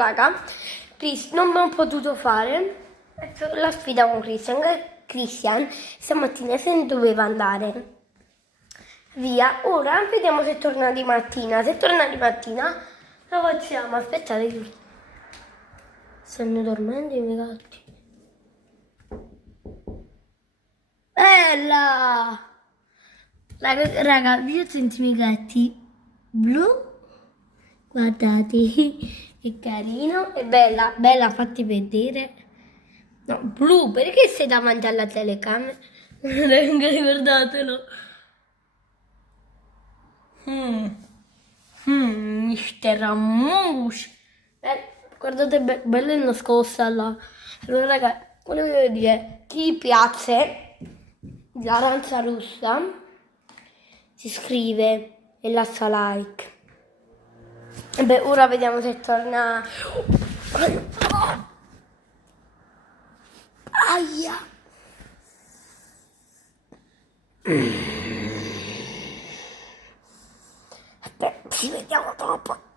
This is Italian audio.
raga, non ho potuto fare la sfida con Christian stamattina se ne doveva andare via. Ora vediamo se torna di mattina. Se torna di mattina lo facciamo. Aspettate che stanno dormendo i miei gatti. Bella! Raga, vi ho sentito i miei gatti blu. Guardate, che carino. E bella, fatti vedere. No, blu, perché sei davanti alla telecamera? Guardatelo. Mister Amouche. Guardate, bella e nascosta là. Allora, raga, volevo dire, chi piace l'arancia russa si iscrive e lascia like. E beh, ora vediamo se torna. Aia. Beh, ci vediamo dopo.